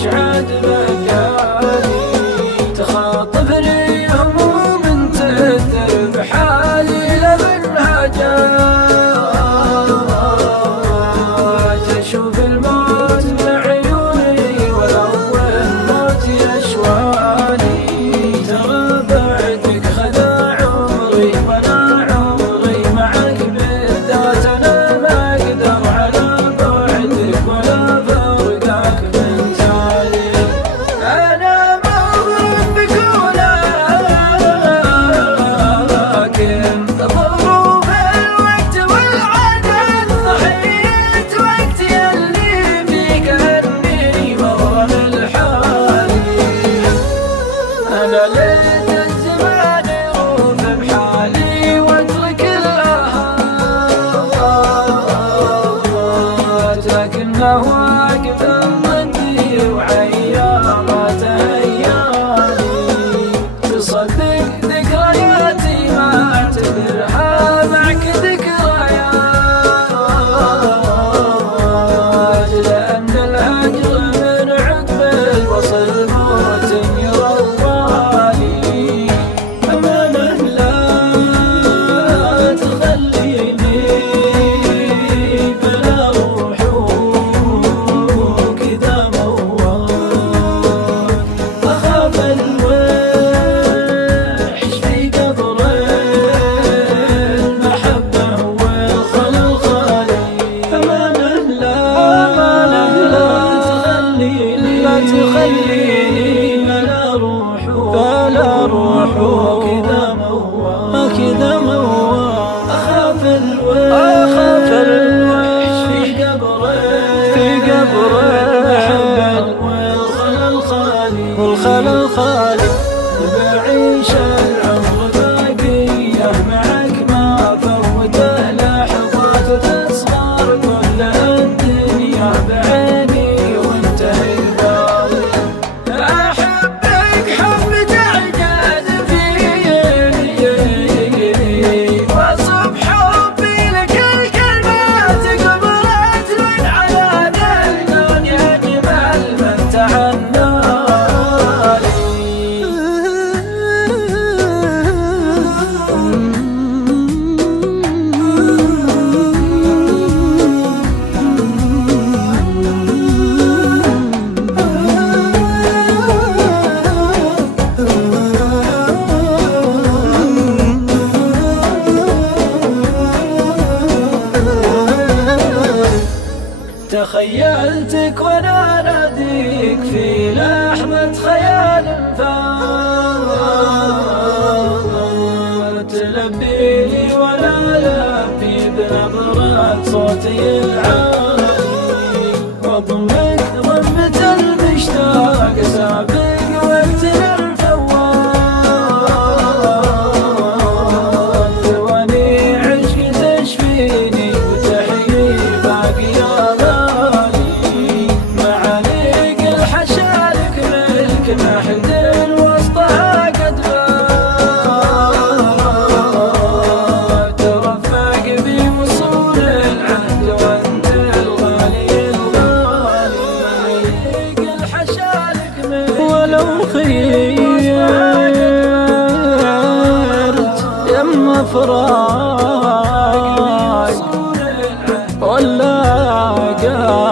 يشعد مكاني، تخاطبني هموم تأثر بحالي لمنها جات، أشوف الموت بعيوني والأول موت يشواني، ترى بعدك خذا عمري وأنا عمري معك بالذات، أنا ما أقدر على بعدك ولا فرقك من تالي، أنا مغرم بك ولكن ظروف الوقت والعدد ضحيت وقت يلي فيك أني مغرم الحالي، أنا ليت الزمان يروف بحالي واترك الآهات، لكنه واقف ضدي وعيامات أيامي، تصدق ذكرياتي ما أعتبرها معك ذكريات، لأن الهجر من عقب الوصل موت يروالي، أمانة لا تخليني بلا روح وكذا موال، أخاف الوحش في قبر المحبة والخلل خالي، أمانة لا تخليني بلا روح وكذا موال، أخاف الوحش في قبر المحبة والخلل خالي، بعيش العمر باقيه معك ما فوته لحظات، تصغر كل الدنيا بعيني وانتهي بالي، أحبك حب تعجز فيني وأصب حبي لك الكلمات قبلت من على الدنيا أجمل من تعنالي، تخيلتك وانا اناديك في لحظة خيال فات، تلبيني ولا لبي بنبرة صوتي العالي، واضمك ضمة المشتاق سابق وقتنا الفوات، ثواني عشق تشفيني وتحيي باقي آمالي، معاليق الحشالك ملك نحد وسطها قد فات، ترفق بوصول العهد وانت الغالي معاليق الحشالك ملك ولو خيرت يما فراق ولا قال